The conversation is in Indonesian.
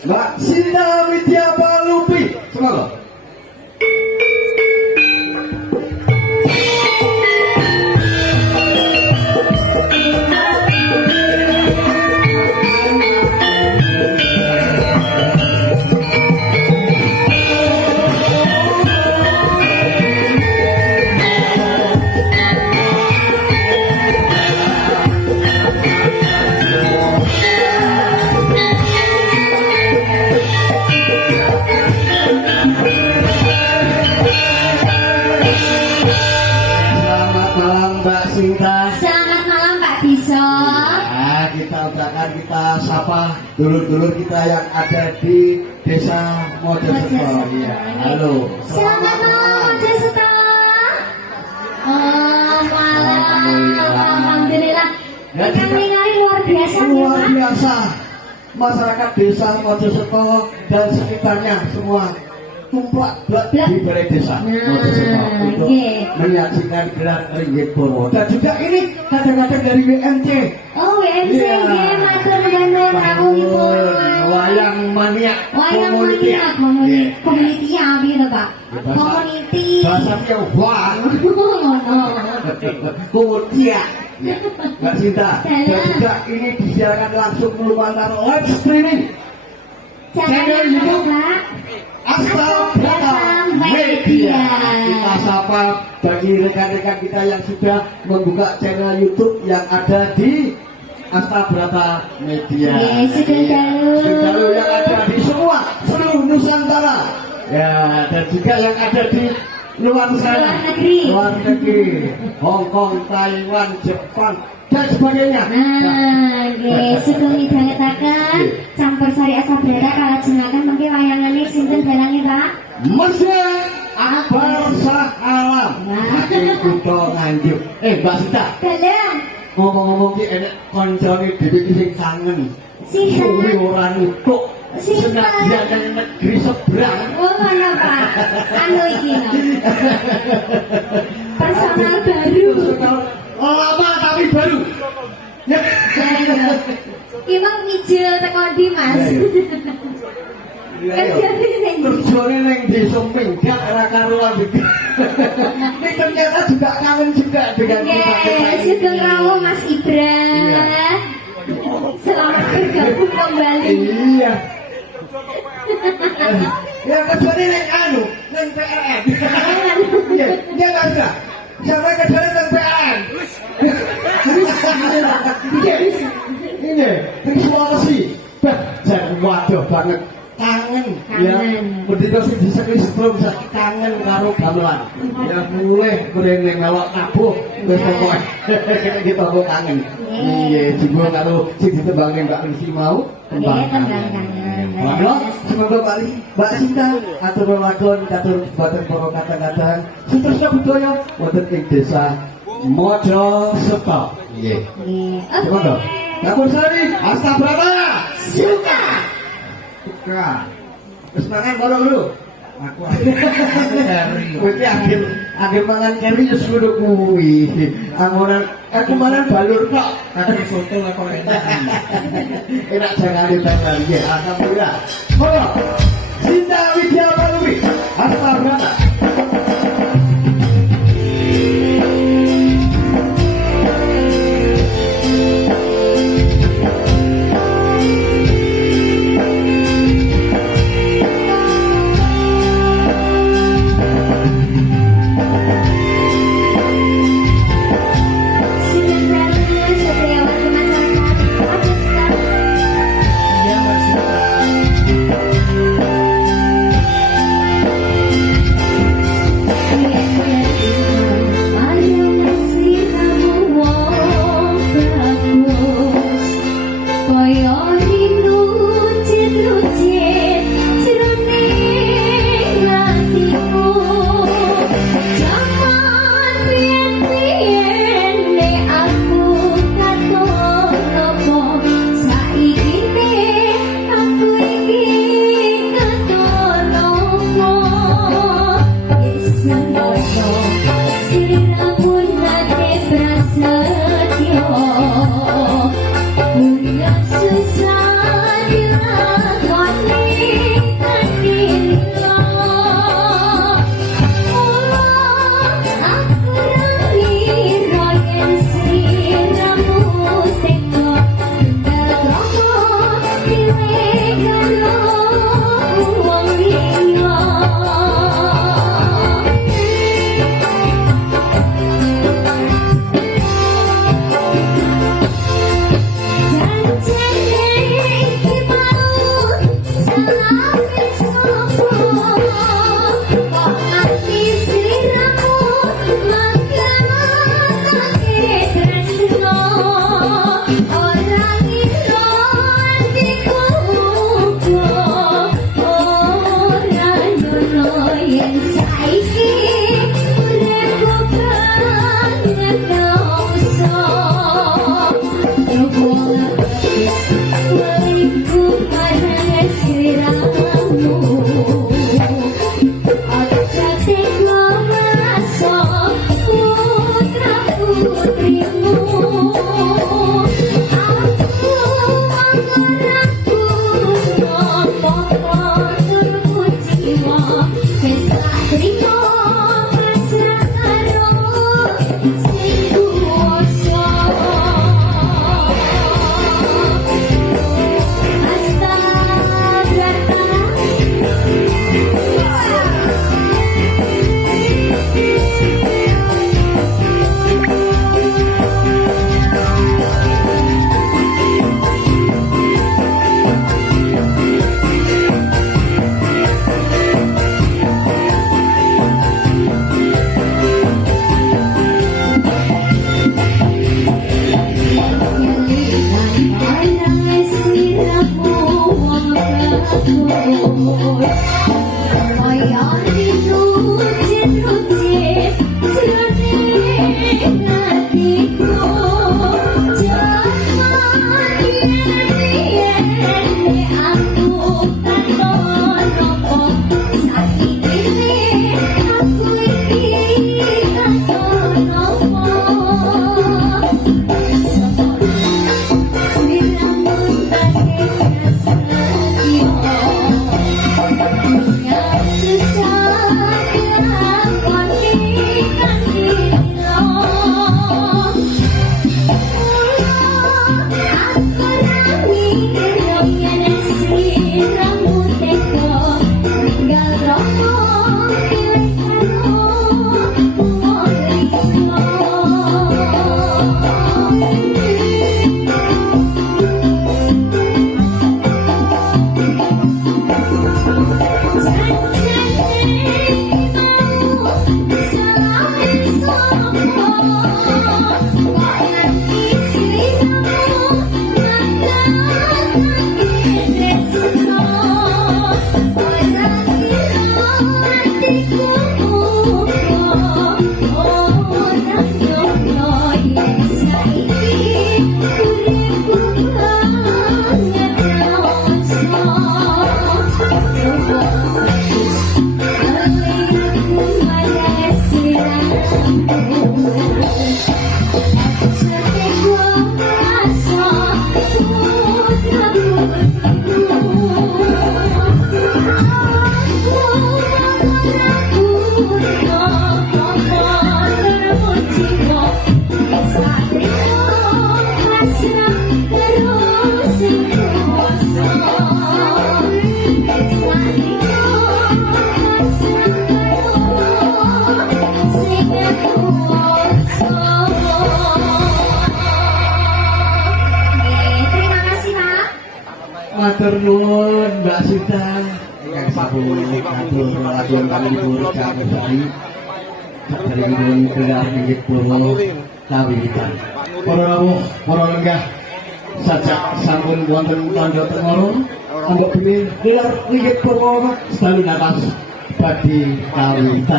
Mbak Sinta Widya Palupi. Semoga. Selamat malam Pak Biso. Nah, kita sapa dulur-dulur kita yang ada di Desa Mojoseto. Iya, halo. Selamat malam Mojoseto. Oh, malam. Alhamdulillah. Kami luar biasa. Luar biasa. Masyarakat Desa Mojoseto dan sekitarnya semua tumplak di balai desa Mojoseto untuk menyaksikan gelar Ringgit Purwo. Dan juga ini kadang-kadang dari WMC. Oh, WMC, ya, matur nuwun rawuhipun. Wayang Mania Community. Community apa itu Pak? Community. Bahasanya wang. Kemudian, Mbak Sinta. Dan juga ini disiarkan langsung meluangkan live streaming. Channel YouTube Asta Brata Media. Kita sapa bagi rekan-rekan kita yang sudah membuka channel YouTube yang ada di Asta Brata Media. Sudah yang ada di semua seluruh Nusantara. Ya, dan juga yang ada di luar sana, luar negeri, Hong Kong, Taiwan, Jepang, dan sebagainya. Sugeng midhangetaken campur sari Asta Brata kalajengaken mengki wayangane sinten dalane Pak? Masjid Akbar Shah Alam. Kutha Nganjuk. Mbak Sita. Dalem. Ngomong-ngomong ki enek kancane dhewe ki sing kangen. Suwi ora nutuk. Senadyan nang negeri seberang. Oh, mana Pak? Anu iki no. Personal baru. Lama tapi baru. Imang mijil teko ndi Mas? Kerjane ning desa Minggat ora karuan iki. Ini ternyata juga kangen juga dengan kita. Sugeng rawuh Mas Ibra. Selamat bergabung kembali. Iya. Ya kerjane ning anu, ning PLN. Iya, dia enggak bisa. Sampai kerjane ning PLN. Ini, Sulawesi. Jan waduh banget. Kangen ya berdita sing disekli sebelum kangen karo gamelan ya mulai mrene melok nabuh wis pokoke kita kok kangen iya juga karo sing ditembangke Mbak Lisi mau tembang kangen semoga Mbak Sinta atur lakon katur boten para kadang-kadang sutresna budaya wonten ing desa Mojoseto nggih semoga Kapur Sari Asta Brata suka. Terus mangan bareng lu. Aku kuwi akhir mangan keri wis kudu kuwi. Angonan aku mangan balur kok. Kaki soto kok enak. Enak jangane tangan ya. Alhamdulillah. Monggo. Sinta Widya Palupi. Asta Brata. Matur nuwun Mbak Sita. Ingkang sampun ngatur laguan kami libur kami tadi. Dari dipun gelar inggih pulo kawiwitan. Para rawuh, para lenggah sajak sampun wonten tandha temoro anggo pimin gelar inggih pulo sami natas badhe kawiwitan.